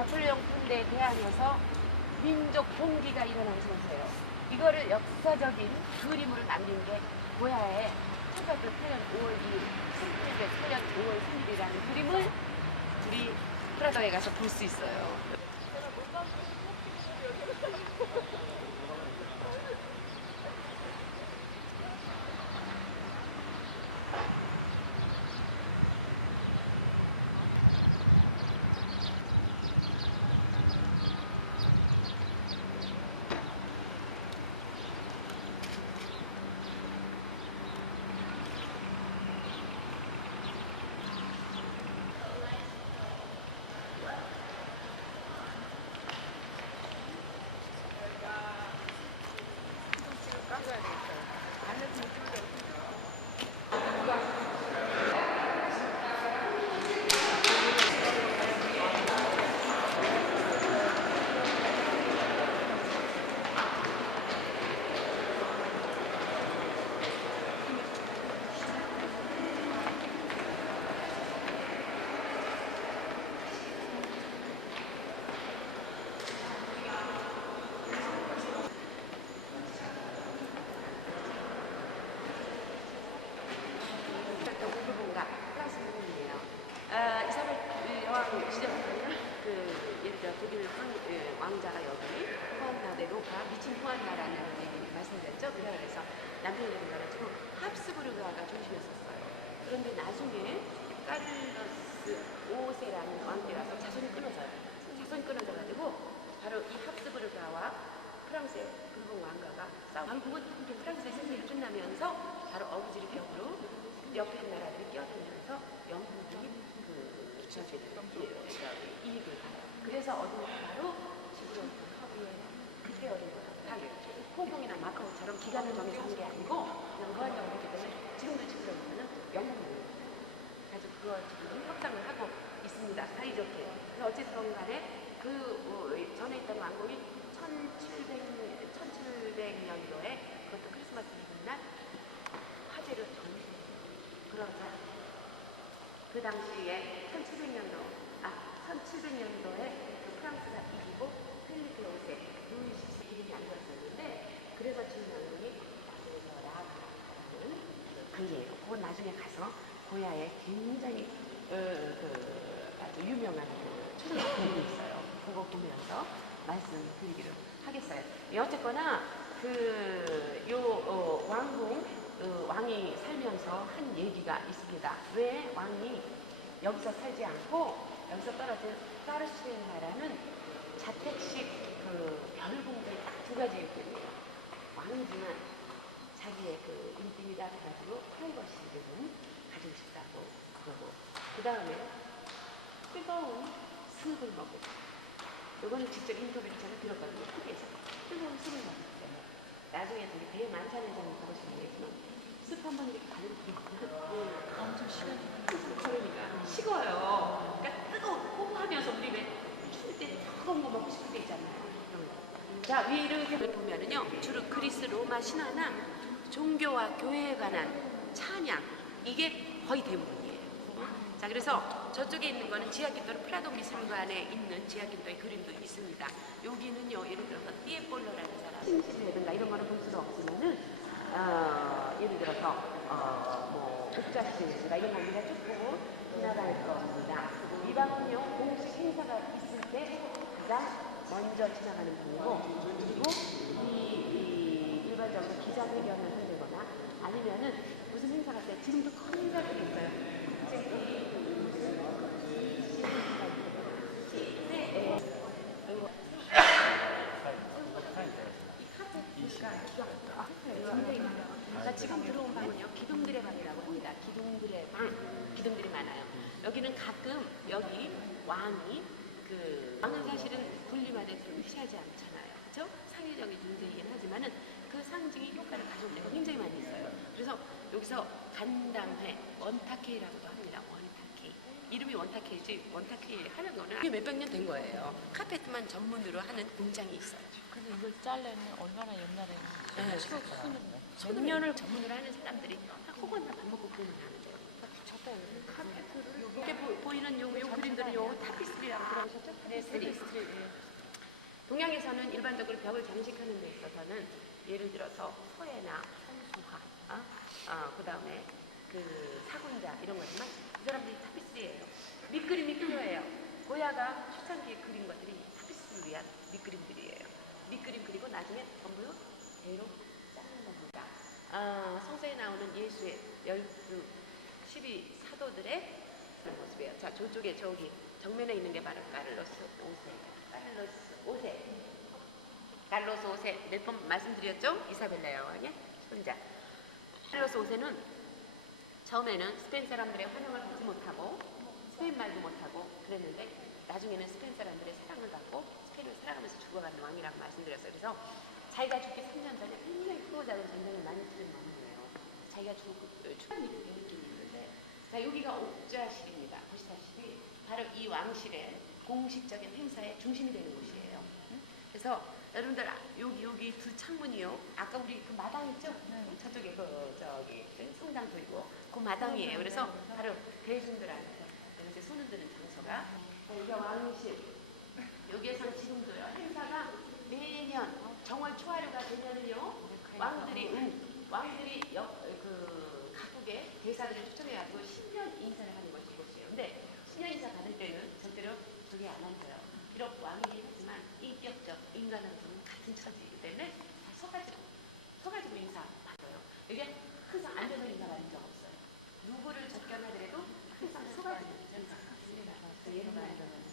나폴레옹 군대에 대항해서 민족 봉기가 일어난 전세요. 이거를 역사적인 그림으로 남긴 게 고야에 1808년 5월 2일, 1908년 5월 3일이라는 그림을 우리 프라더에 가서 볼 수 있어요. 이 사람 여왕 시대부터는 예를 들어 독일 왕자가 여기 후안나대로 가 미친 후안나라는 얘기 말씀드렸죠. 그래서 남편이라는 가지고 합스부르크가 중심이었었어요. 그런데 나중에 카를로스 5세라는 왕께라서 자손이 끊어져요. 자손이 끊어져가지고 바로 이 합스부르크와 프랑스의 불공 왕가가 결국은 프랑스의 승리를 끝나면서 바로 어부지리병으로 옆에 나라들이 끼어들면서 영국이 이익을 받아요. 그래서 얻은 바로 지구론 협의에 그때 얻은 거예요. 홍콩이나 마카오처럼 기간을 정해서 한 게 아니고 그냥 무한정으로 했기 때문에 지금도 지구론은 영국입니다. 그래서 그거 지금 협상을 하고 있습니다. 사이좋게. 어쨌든 간에 그 전에 있던 왕국이 1700년도에 그것도 크리스마스 이브날 화재를 전해요. 그러자 그 당시에 1700년도에 그 프랑스가 이기고 필리페 5세 루이 10세 이름이 안 좋았었는데 그래서 지금 왕국이 라라는 관계예요. 그건 나중에 가서 고야에 굉장히 아주 유명한 초등학교 그림이 있어요. 그거 보면서 말씀드리기로 하겠어요. 어쨌거나 왕궁 왕이 살면서 한 얘기가 있습니다. 왜 왕이 여기서 살지 않고 여기서 떨어진 까르시에나라는 자택식 별궁들이 딱 두 가지 있거든요. 왕이지만 자기의 인tim이다 해가지고 프라이버시를 가지고 싶다고 그러고 그 다음에 뜨거운 습을 먹고 이거는 직접 인터뷰를 제가 들었거든요. 크게서 뜨거운 습을 먹었어요. 나중에 대만찬에서는 보고 싶은데 습 한 번 이렇게 가지고 들어보면 엄청 그러니까 식어요. 그러니까 뜨거워 하면서 우리 왜 추울 때 뜨거운 거 먹고 싶을 때 있잖아요. 자, 이렇게 보면은요, 주로 그리스 로마 신화나 종교와 교회에 관한 찬양 이게 거의 대부분이에요. 자, 그래서 저쪽에 있는 거는 지하긴도르 프라도 미술관에 있는 지하긴도의 그림도 있습니다. 여기는요, 예를 들어서 띠에폴로라는 사람 신실이라든가 이런 거는 볼 수는 없지만은 예를 들어서 뭐 옥자신이라든가 이런 거 우리가 쭉 보고 지나갈 겁니다. 이 방은요, 공식 행사가 있을 때 가장 먼저 지나가는 방이고, 그리고 일반적으로 기자회견을 한다거나 아니면은 무슨 행사가 때 지금도 큰 행사들이 있어요. 그러니까 지금 들어온 방은요, 기둥들의 방이라고 합니다. 기둥들의 방, 기둥들이 많아요. 여기는 가끔 여기 왕이 왕은 사실은 군림하되 쉬하지 않잖아요. 그렇죠? 상위적인 존재이긴 하지만은 그 상징이 효과를 가져올 때가 굉장히 많이 있어요. 그래서 여기서 간담회, 원타케이라고도 합니다. 원타케이. 이름이 원타케이지 원타케이 하는 거는 이게 몇백 년 된 거예요. 카페트만 전문으로 하는 공장이 있어요. 근데 이걸 잘려면 얼마나 옛날에 전면을 전문으로 하는 사람들이 혹은 다 밥 먹고 그러면 하는데요. 카페트를 이렇게 보이는 요 그림들은 요 타피스트리라고 들어보셨죠? 타피스트리. 동양에서는 일반적으로 벽을 장식하는 데 있어서는 예를 들어서 소해나 홍수화, 그 다음에 그 사군자 이런 거지만 이 사람들이 타피스트리예요. 밑그림이 필요해요. 고야가 초창기에 그린 것들이 타피스트리를 위한 밑그림들이에요. 밑그림 그리고 나중에 전부 대로 짜는 겁니다. 성서에 나오는 예수의 12 사도들의 모습이에요. 자, 저쪽에 저기 정면에 있는 게 바로 까를로스 5세. 까를로스 5세 몇 번 말씀드렸죠? 이사벨라 여왕의 손자. 까를로스 5세는 처음에는 스페인 사람들의 환영을 받지 못하고 스페인 말도 못하고 그랬는데 나중에는 스페인 사람들의 사랑을 받고 스페인을 살아가면서 죽어가는 왕이라고 말씀드렸어요. 그래서 자기가 죽기 3년 전에 굉장히 크고 작은 전쟁을 많이 치른 왕이에요. 자기가 죽은 느낌이 있는데, 자, 여기가 옥좌실입니다. 보시다시피 바로 이 왕실의 공식적인 행사의 중심이 되는 곳이에요. 그래서 여러분들 여기 두 창문이요. 아까 우리 그 마당 있죠? 저쪽에 저기 성당도 있고 그 마당이에요. 그래서 바로 대중들한테 이렇게 손을 드는 장소가 여기가 왕실. 여기에서 지금도요. 행사가 매년 정월 초하루가 되면은요. 왕들이 각국의 대사들을 초청해가지고 신년 인사를 하는 것이 이곳이에요. 근데 신년 인사 받을 때는 절대로 저기 안 앉아요. 비록 왕이긴 하지만 인격적 인간으로서는 같은 처지이기 때문에 다 서가지고 인사 받아요. 이게 항상 앉아서 인사 받은 적 없어요. 누구를 접견하더라도 항상 서가지고 인사 받습니다. 예를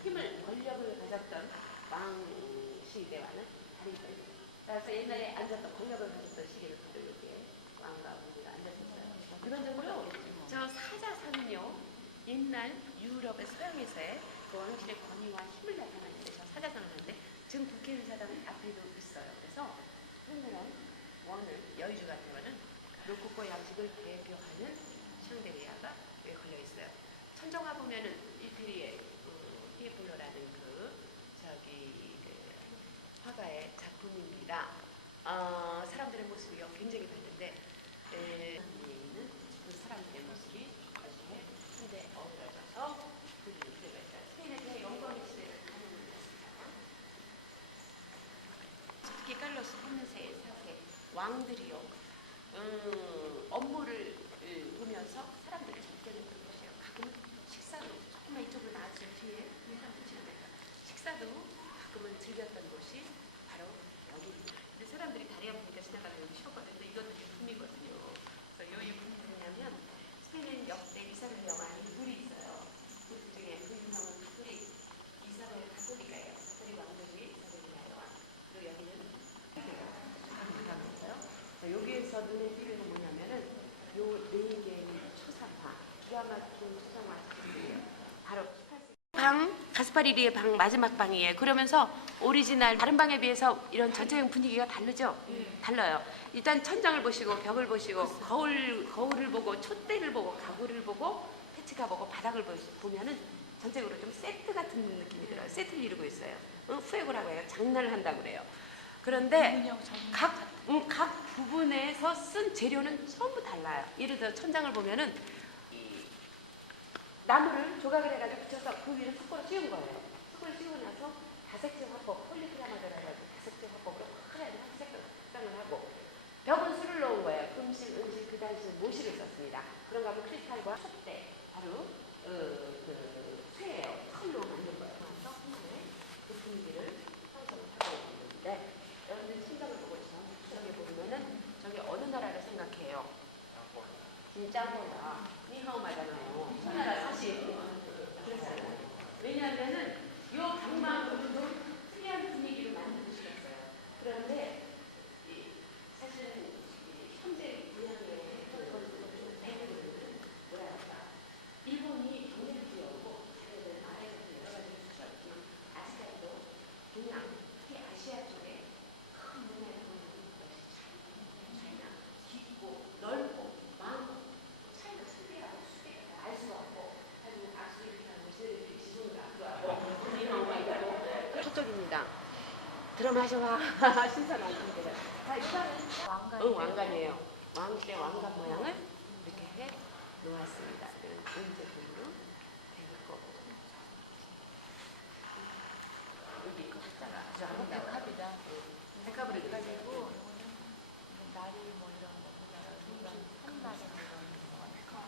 들면 권력을 가졌던 왕 시대와는 다르거든요. 그래서 옛날에 앉았던 권력을 가졌던 시대를 그대로 여기에 왕과 왕비가 앉았었어요. 기본적으로 저 사자성은요, 옛날 유럽의 서양에서의 그 왕실의 권위와 힘을 나타내는데 저 사자성을 하는데 지금 국회의사당 앞에도 있어요. 그래서 흔들한 원을 여의주 같은 거는 로코코 양식을 대표하는 샹데리아가 여기 걸려 있어요. 천정화 보면은 이태리의 피에폴로라는 화가의 작품입니다. 사람들의 모습이요 굉장히 밝은데 있는 그 사람들의 모습이 이렇게 현재 어우러져서 그리고 있어요. 스페인의 대영광의 시대를 가늠했습니다. 특히 칼로스 3세의 사세 왕들이요 업무를 보면서 사람들을 느껴냈던 것이에요. 가끔은 식사도 조금만 이쪽으로 나와주세요. 뒤에 사람들 지나가니까 식사도 가끔은 즐겼던 곳이 바로 여기입니다. 근데 사람들이 다리 아프니까 지나가면 여기 쉬었거든요. 이것도 유품이거든요. 그래서 이 유품이 뭐냐면 스페인 역대 이사벨 여왕이 둘이 있어요. 그 중에 그 유명한 가톨릭 이사벨 가톨리카예요. 가톨릭 왕들이 이사벨라 여왕. 그리고 여기는 여기에서 눈에 띄는 건 뭐냐면은 요 네 개의 초상화, 기가 막힌 초상화 작품들이에요. 바로 가스파리리의 방 마지막 방이에요. 그러면서 오리지널 다른 방에 비해서 이런 전체적인 분위기가 다르죠? 달라요. 일단 천장을 보시고 벽을 보시고 거울을 보고 촛대를 보고 가구를 보고 페치가 보고 바닥을 보면은 전체적으로 좀 세트 같은 느낌이 들어요. 세트를 이루고 있어요. 후에고라고 해요. 장난을 한다고 그래요. 그런데 각 부분에서 쓴 재료는 전부 달라요. 예를 들어 천장을 보면은 나무를 조각을 해가지고 붙여서 그 위를 숯불을 씌운 거예요. 숯불을 씌우고 나서 다색재 화법, 폴리크라마드라고 다색재 화법으로 화려한 색상을 하고 벽은 술을 넣은 거예요. 음식, 그 당시 모시를 썼습니다. 그런가 하면 크리스탈과 촛대, 바로 쇠예요. 칼로 만든 거예요. 그래서 그 분위기를 형성을 하고 있는데 여러분들 천장을 보고 저기 보면은 저기 어느 나라를 생각해요? 진짜 몰라. 니하오 맞아요. 우리나라 사실 그렇잖아요. 왜냐하면은 요 방만으로도 특이한 분위기를 만들고 싶었어요. 그런데 사실은 현재 고향의 배경은 뭐랄까 일본이 경제를 뛰어오고 자기들 아래에서 여러 가지 수출했지만 아직까지도 동양, 특히 아시아 쪽에 큰 문화를 보여주는 것이 차이나 깊고 넓고 많고 차이가 수개하고 알 수가 없고 사실 악수 이렇게 하는 것이 지붕을 악수 하고 니하오가 있고 저쪽입니다. 들어마셔봐. 신선한 분들은. 자, 이거는 왕관이에요. 왕실의 왕관 모양을 이렇게 해 놓았습니다. 이런 은제품으로 되고 여기 숫자가 아주 아름다워요. 백합이다. 백합으로 되어 있어요. 백합이고 이거는 날이 뭐 이런 거보다는 일반 한날에 뭐 이런 거.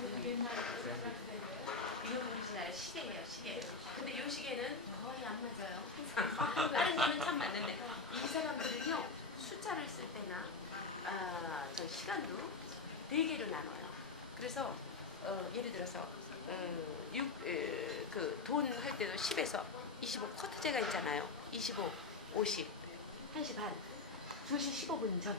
이거 옛날에 이건 우리나라 시계예요, 시계. 근데 이 시계는 거의 안 맞아요. 항상. 다른 거는 참 맞는데 이 사람들은요 숫자를 쓸 때나 저 시간도 네 개로 나눠요. 그래서 예를 들어서 돈 할 때도 10에서 25 쿼트제가 있잖아요. 25, 50, 1시 반, 2시 15분 전.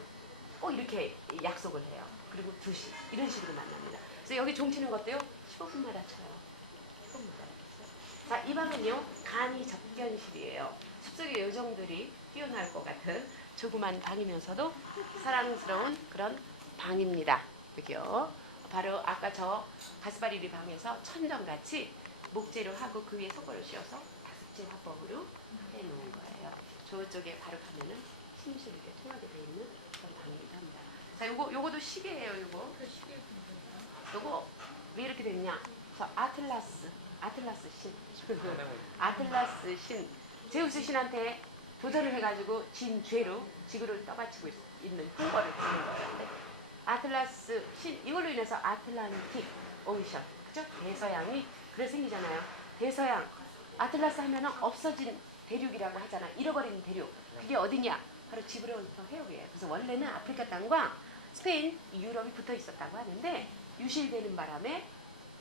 꼭 이렇게 약속을 해요. 그리고 2시 이런 식으로 만납니다. 그래서 여기 종치는 것도요 15분마다 쳐요. 15분마다. 자, 이 방은요 간이 접견실이에요. 숲속의 요정들이 뛰어날 것 같은 조그만 방이면서도 사랑스러운 그런 방입니다. 여기요. 바로 아까 저 가스바리리 방에서 천정같이 목재로 하고 그 위에 석고를 씌워서 다섯째 화법으로 해놓은 거예요. 저쪽에 바로 가면은 침실이 이렇게 통하게 돼 있는 그런 방이기도 합니다. 자, 요거도 시계예요. 요거 왜 이렇게 됐냐? 저 아틀라스 신. 아틀라스 신. 제우스 신한테 도전을 해가지고 진 죄로 지구를 떠받치고 있는 흥거를 부는 거예요. 근데 아틀라스 신, 이걸로 인해서 아틀란틱 오션, 그죠? 대서양이 그래 생기잖아요. 대서양, 아틀라스 하면은 없어진 대륙이라고 하잖아. 잃어버린 대륙. 그게 어디냐? 바로 지브롤터 해역이에요. 그래서 원래는 아프리카 땅과 스페인, 유럽이 붙어 있었다고 하는데 유실되는 바람에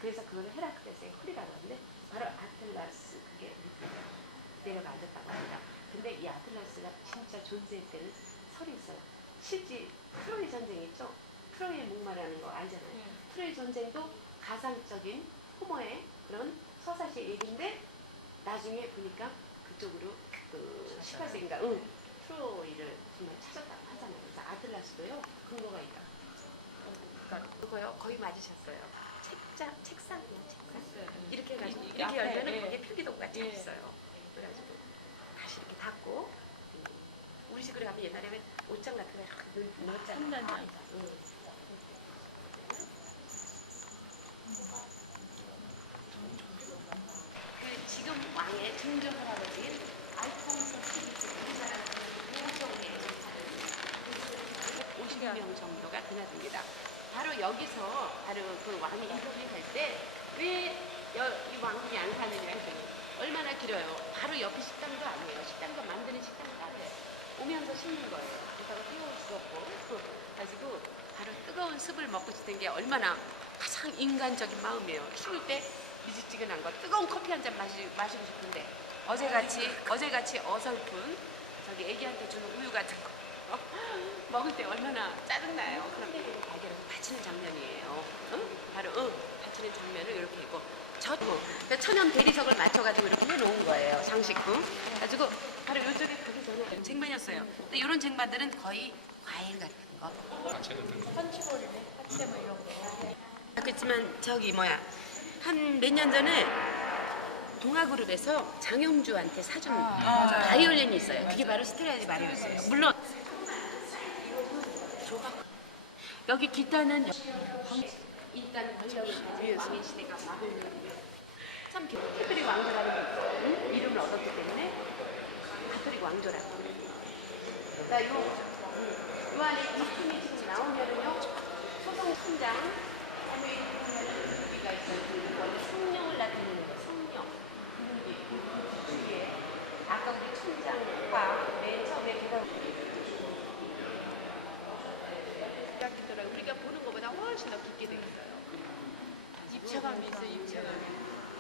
그래서 그걸 헤라클레스의 홀이라고 하는데 바로 아틀라스 그게 내려가 앉았다고 합니다. 근데 이 아틀라스가 진짜 존재할 때는 설이 있어요. 실제 트로이 전쟁 있죠? 트로이의 목마라는 거 알잖아요. 트로이 전쟁도 가상적인 호모의 그런 서사시의 얘기인데 나중에 보니까 그쪽으로 그 18세기인가 트로이를 정말 찾았다고 하잖아요. 그래서 아틀라스도요 근거가 있다. 그러니까 그거요 거의 맞으셨어요. 책상이요 책상. 이렇게 해가지고 이렇게 열면은 거기에 필기도구가 차 있어요. 그래가지고 다시 이렇게 닫고 우리 집으로 가면 옛날에 왜 옷장 같은 거 이렇게 넣었잖아요. 그 지금 왕의 증조 할아버지인 알폰소 12세 우리나라 모종의 50명 정도가 드나듭니다. 바로 여기서 바로 그 왕이 인터뷰를 할 때 왜 이 왕궁이 안 사느냐 했더니 얼마나 길어요. 바로 옆에 식당도 아니에요. 식당도 만드는 식당이 따로예요. 오면서 씹는 거예요. 그래서 태울 수 없고 가지고 바로 뜨거운 습을 먹고 싶은 게 얼마나 가장 인간적인 마음이에요. 추울 때 미지찌근한 거 뜨거운 커피 한 잔 마시고 싶은데 어제같이 어설픈 저기 애기한테 주는 우유 같은 거 먹을 때 얼마나 짜증나요. 그럼 때리고 발견해서 다치는 장면이에요. 바로 다치는 장면을 이렇게 있고 천연 대리석을 맞춰가지고 이렇게 해놓은 거예요. 장식품. 가지고 바로 이쪽에 가기 전에 쟁반이었어요. 근데 이런 쟁반들은 거의 과일 같은 거. 한치볼이네. 한치 뭐 이런 거. 그렇지만 저기 한 몇 년 전에 동아그룹에서 장영주한테 사준 바이올린이 있어요. 그게 바로 스트라디 바리우스예요. 물론 여기 기타는 일단 권력을 가지고 승인 시대가 막을 내리며 참 카톨릭 왕조라는 이름을 얻었기 때문에 카톨릭 왕조라고. 자, 요 안에 이 팀이 지금 나오면은요 소송 순장 사무엘 분기가 있어요. 원래 성령을 나타내는 거 성령 분기 주위에 아까 우리 춘장과 맨 처음에 걔가 우리가 보는 것보다 훨씬 더 깊게 되어 있어요. 입체감이 있어, 입체감이.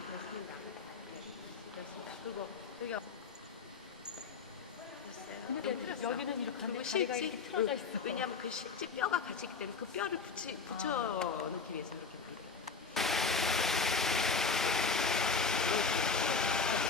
그렇습니다. 그리고 여기 근데 여기는 이렇게 그리고 다리가 이렇게 틀어져 있어. 왜냐하면 그 실제 뼈가 같이 있기 때문에 그 뼈를 붙여놓기 위해서 이렇게